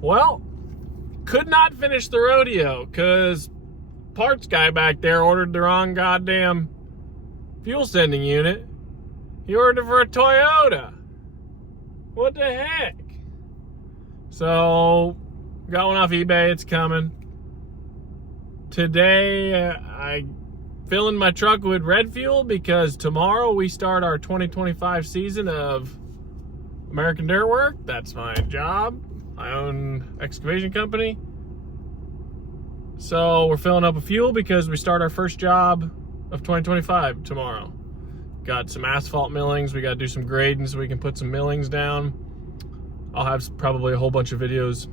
Well, could not finish the rodeo because parts guy back there ordered the wrong goddamn fuel sending unit. He ordered it for a Toyota. What the heck? So, got one off eBay. It's coming. Today, I filling my truck with red fuel because tomorrow we start our 2025 season of American Dirt Work. That's my job. I own excavation company. So we're filling up with fuel because we start our first job of 2025 tomorrow. Got some asphalt millings. We got to do some grading so we can put some millings down. I'll have probably a whole bunch of videos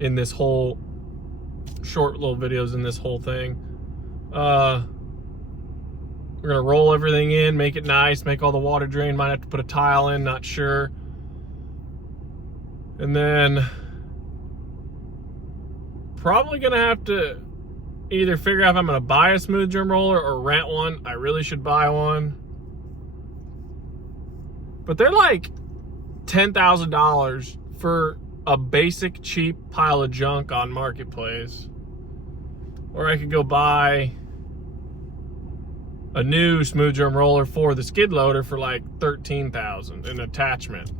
in this whole, short little videos in this whole thing. We're gonna roll everything in, make it nice, make all the water drain. Might have to put a tile in, not sure. And then probably gonna have to either figure out if I'm gonna buy a smooth germ roller or rent one. I really should buy one. But they're like $10,000 for a basic cheap pile of junk on Marketplace. Or I could go buy a new smooth germ roller for the skid loader for like $13,000, an attachment.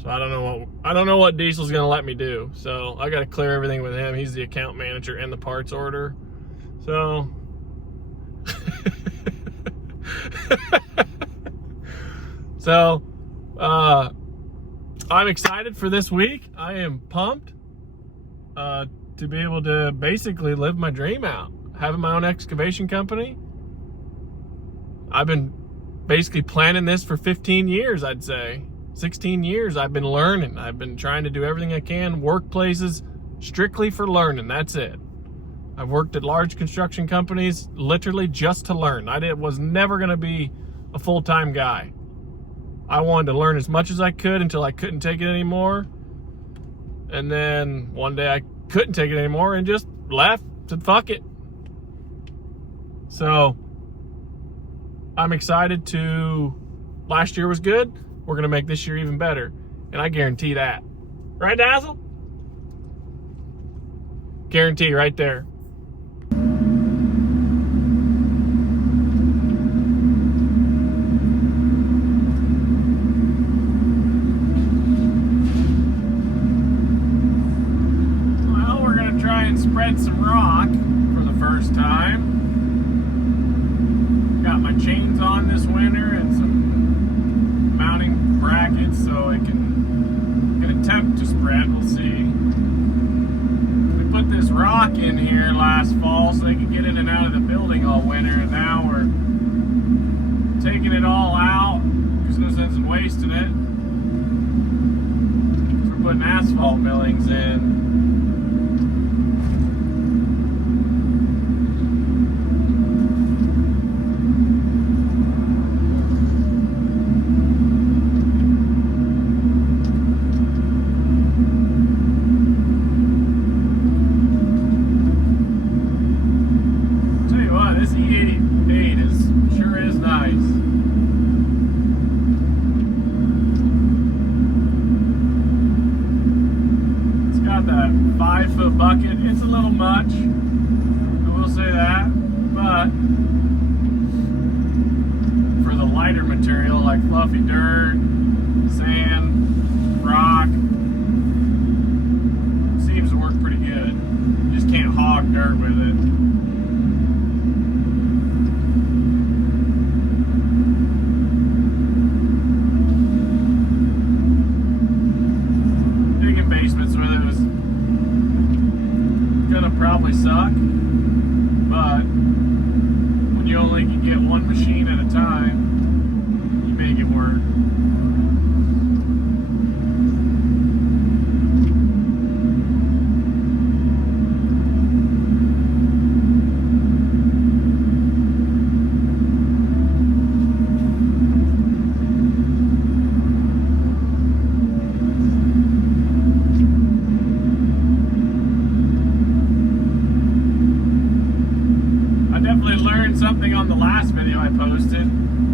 So I don't know what Diesel's gonna let me do. So I gotta clear everything with him. He's the account manager and the parts order. So I'm excited for this week. I am pumped to be able to basically live my dream out. Having my own excavation company. I've been basically planning this for 15 years, I'd say. 16 years I've been learning. I've been trying to do everything I can, work places strictly for learning. That's it. I've worked at large construction companies literally just to learn. Was never going to be a full-time guy. I wanted to learn as much as I could until I couldn't take it anymore. And then one day I couldn't take it anymore and just left, said fuck it. So I'm excited to, last year was good. We're going to make this year even better. And I guarantee that. Right, Dazzle? Guarantee right there. Well, we're going to try and spread some rock for the first time. Got my chains on this winter and some mounting brackets so it can attempt to spread. We'll see. We put this rock in here last fall so they could get in and out of the building all winter, and now we're taking it all out. There's no sense in wasting it. So we're putting asphalt millings in. That 5-foot bucket, it's a little much, I will say that, but for the lighter material like fluffy dirt, sand, rock, seems to work pretty good. You just can't hog dirt with it. Basements where it was gonna probably suck, but when you only can get one machine at a time, you make it work. Learned something on the last video I posted.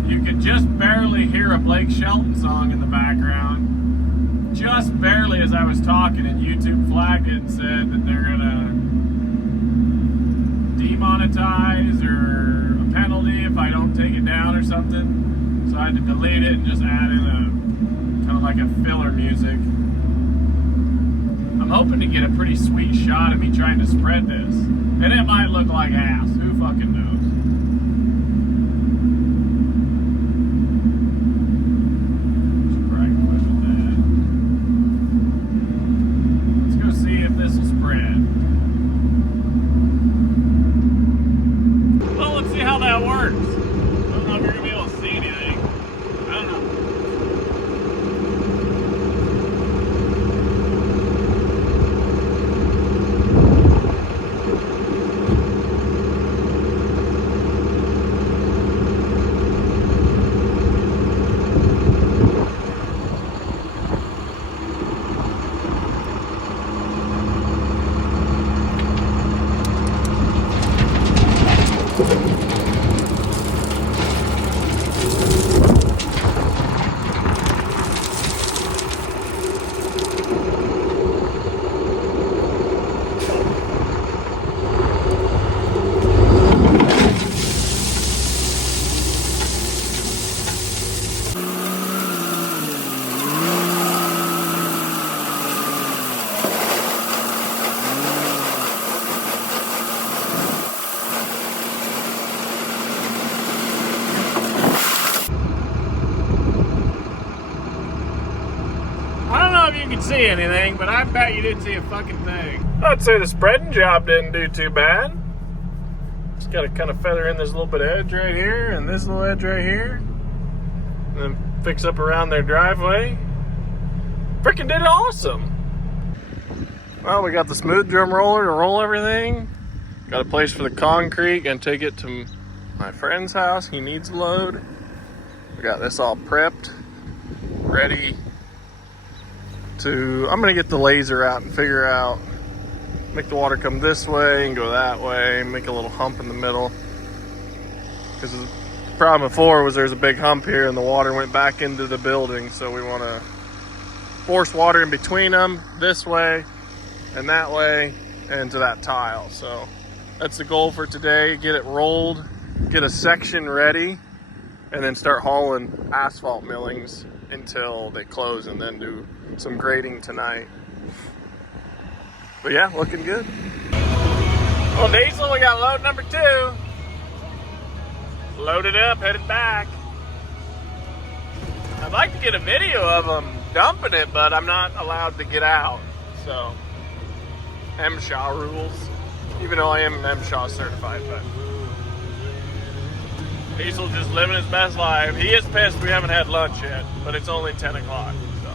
You could just barely hear a Blake Shelton song in the background. Just just barely as I was talking, and YouTube flagged it and said that they're gonna demonetize or a penalty if I don't take it down or something. So I had to delete it and just add in a kind of like a filler music. I'm hoping to get a pretty sweet shot of me trying to spread this. And it might look like ass. Who fucking knows? That works. I don't know if you're gonna be able to see anything. I don't know. You can see anything, but I bet you didn't see a fucking thing. I'd say the spreading job didn't do too bad. Just got to kind of feather in this little bit of edge right here and this little edge right here, and then fix up around their driveway. Freaking did awesome. Well, we got the smooth drum roller to roll everything. Got a place for the concrete, gonna take it to my friend's house. He needs a load. We got this all prepped, ready to, I'm gonna get the laser out and figure out, make the water come this way and go that way, make a little hump in the middle. Because the problem before was there's a big hump here and the water went back into the building, so we want to force water in between them this way and that way and to that tile. So that's the goal for today. Get it rolled, get a section ready, and then start hauling asphalt millings until they close, and then do some grading tonight. But yeah, looking good. Well, Diesel, we got load number 2. Loaded up, headed back. I'd like to get a video of them dumping it, but I'm not allowed to get out. So, MSHA rules. Even though I am MSHA certified, but Diesel just living his best life. He is pissed we haven't had lunch yet, but it's only 10 o'clock, so.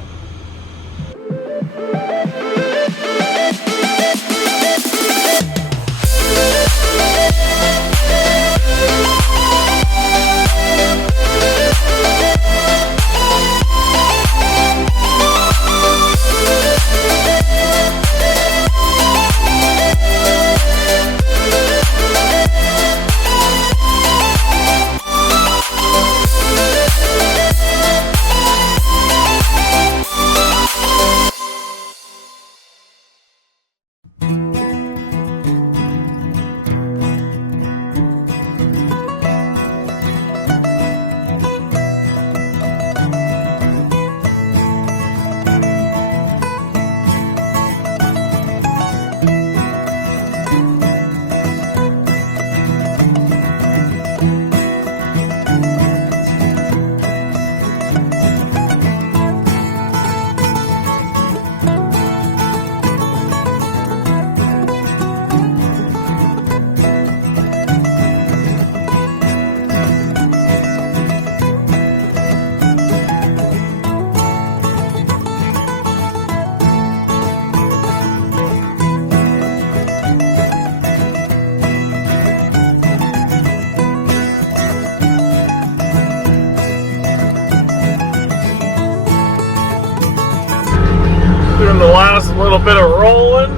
Doing the last little bit of rolling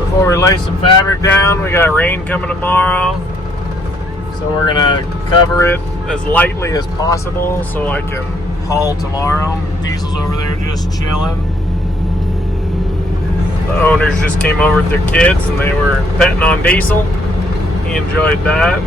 before we lay some fabric down. We got rain coming tomorrow, so we're gonna cover it as lightly as possible so I can haul tomorrow. Diesel's over there just chilling. The owners just came over with their kids and they were petting on Diesel. He enjoyed that.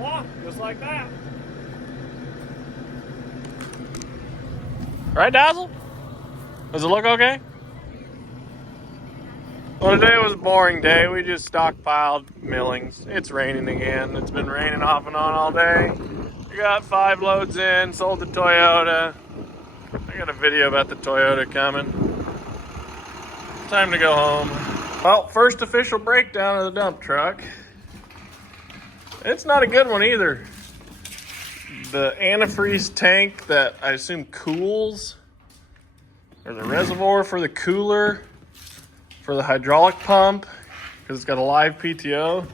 Voila, just like that. Right, Dazzle? Does it look okay? Well, today was a boring day. We just stockpiled millings. It's raining again. It's been raining off and on all day. We got 5 loads in, sold the Toyota. I got a video about the Toyota coming. Time to go home. Well, first official breakdown of the dump truck. It's not a good one either. The antifreeze tank that I assume cools, or the reservoir for the cooler, for the hydraulic pump, because it's got a live PTO,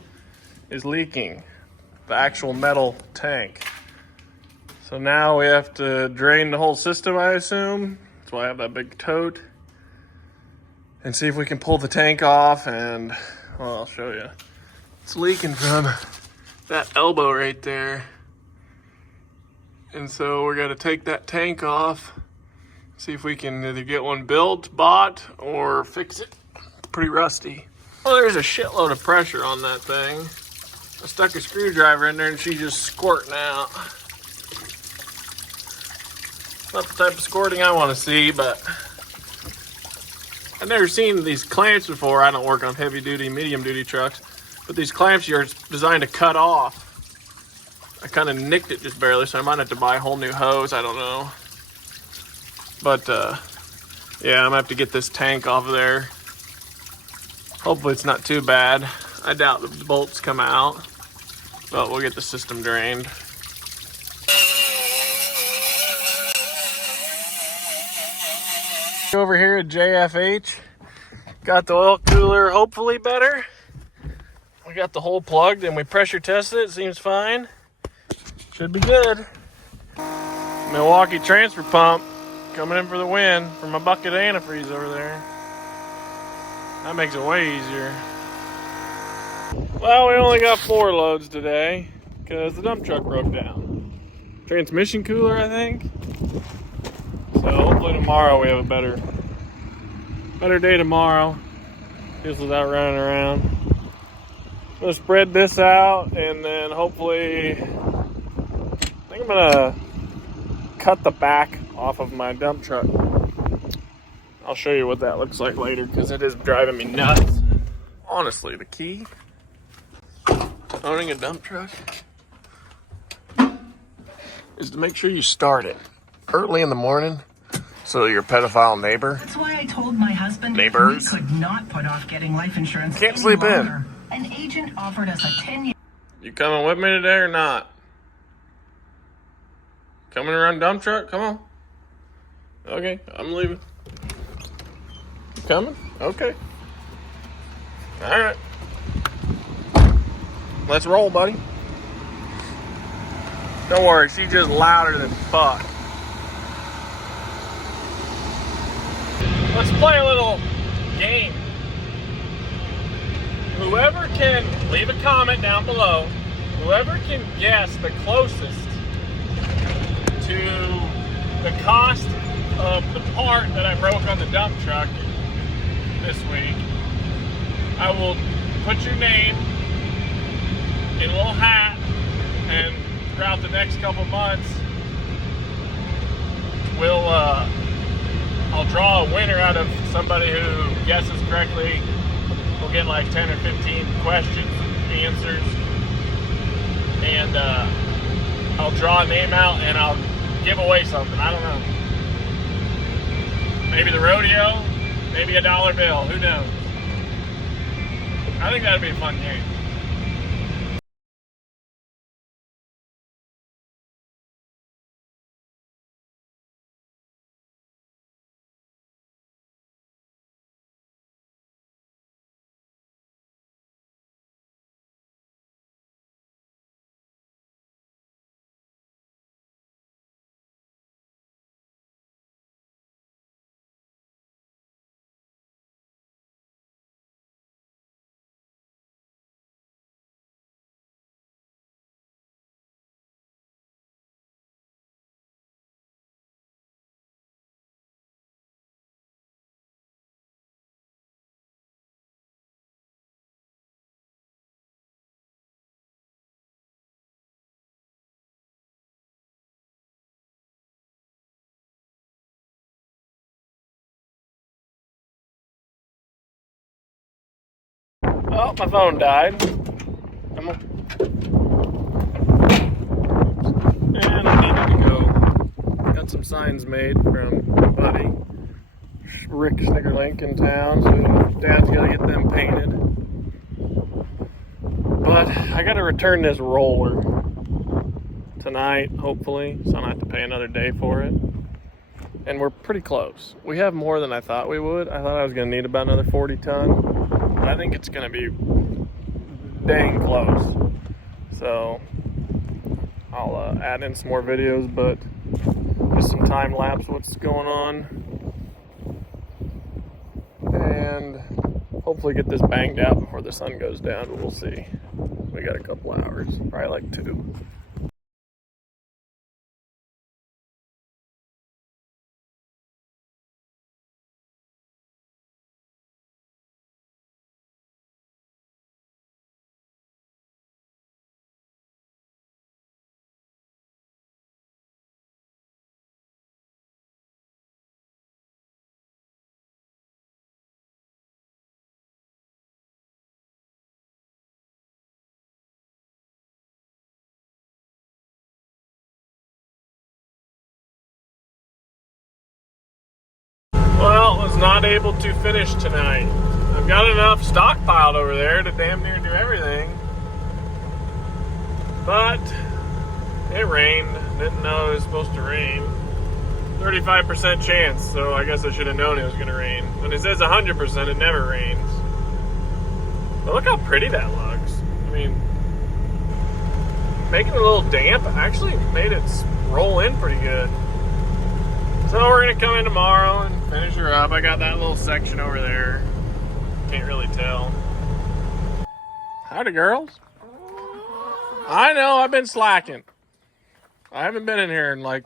is leaking. The actual metal tank. So now we have to drain the whole system, I assume. That's why I have that big tote. And see if we can pull the tank off, and well, I'll show you. It's leaking from that elbow right there. And so we're gonna take that tank off, see if we can either get one built, bought, or fix it. It's pretty rusty. Well, there's a shitload of pressure on that thing. I stuck a screwdriver in there and she's just squirting out. Not the type of squirting I want to see, but I've never seen these clamps before. I don't work on heavy duty, medium duty trucks, but these clamps are designed to cut off. I kind of nicked it just barely, so I might have to buy a whole new hose. I don't know. But yeah, I'm gonna have to get this tank off of there. Hopefully it's not too bad. I doubt the bolts come out, but we'll get the system drained. Over here at JFH, got the oil cooler hopefully better. We got the hole plugged and we pressure tested it, seems fine. Should be good. Milwaukee transfer pump coming in for the win for my bucket of antifreeze over there. That makes it way easier. Well, we only got 4 loads today because the dump truck broke down. Transmission cooler, I think. So hopefully tomorrow we have a better day tomorrow. Just without running around. I'm gonna spread this out and then hopefully, I think I'm gonna cut the back off of my dump truck. I'll show you what that looks like later because it is driving me nuts. Honestly, the key to owning a dump truck is to make sure you start it early in the morning so your pedophile neighbor, that's why I told my husband neighbors, we could not put off getting life insurance. Can't sleep longer. An agent offered us a 10-year. You coming with me today or not? Coming around dump truck? Come on. Okay, I'm leaving. You coming? Okay. All right. Let's roll, buddy. Don't worry, she's just louder than fuck. Let's play a little game. Whoever can leave a comment down below, whoever can guess the closest to the cost of the part that I broke on the dump truck this week, I will put your name in a little hat, and throughout the next couple months, I'll draw a winner out of somebody who guesses correctly. We'll get like 10 or 15 questions, answers, and I'll draw a name out and I'll give away something. I don't know. Maybe the rodeo, maybe a $1 bill, who knows? I think that'd be a fun game. Oh, my phone died. Come on. And I'm needed to go. Got some signs made from my buddy Rick Snickerlink in town, so Dad's gonna get them painted. But I gotta return this roller tonight, hopefully, so I don't have to pay another day for it. And we're pretty close. We have more than I thought we would. I thought I was gonna need about another 40 ton, but I think it's gonna be dang close. So I'll add in some more videos, but just some time lapse what's going on, and hopefully get this banged out before the sun goes down, but we'll see. We got a couple hours, probably like 2. Well, was not able to finish tonight. I've got enough stockpiled over there to damn near do everything. But it rained. Didn't know it was supposed to rain. 35% chance, so I guess I should have known it was going to rain. When it says 100%, it never rains. But look how pretty that looks. I mean, making it a little damp actually made it roll in pretty good. So we're going to come in tomorrow and finish her up. I got that little section over there. Can't really tell. Howdy, girls. I know, I've been slacking. I haven't been in here in like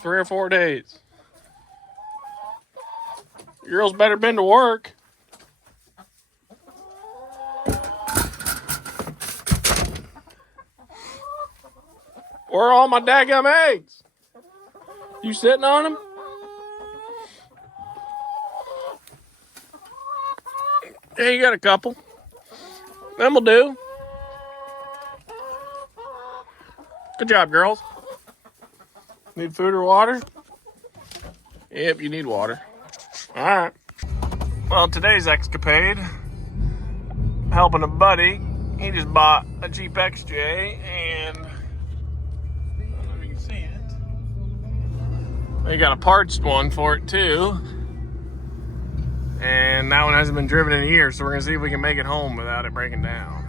3 or 4 days. You girls better been to work. Where are all my daggum eggs? You sitting on them? Yeah, you got a couple. Them will do. Good job, girls. Need food or water? Yep, you need water. All right. Well, today's escapade, helping a buddy. He just bought a Jeep XJ, and I don't know if you can see it. They got a parts one for it too. And that one hasn't been driven in a year, so we're gonna see if we can make it home without it breaking down.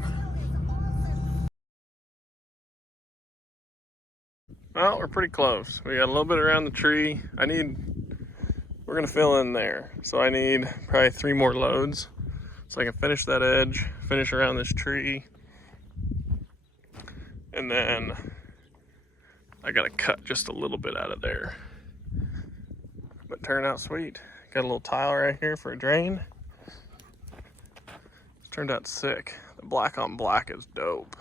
Well, we're pretty close. We got a little bit around the tree. We're gonna fill in there. So I need probably 3 more loads so I can finish that edge, finish around this tree. And then I gotta cut just a little bit out of there. But turned out sweet. Got a little tile right here for a drain. It's turned out sick. The black on black is dope.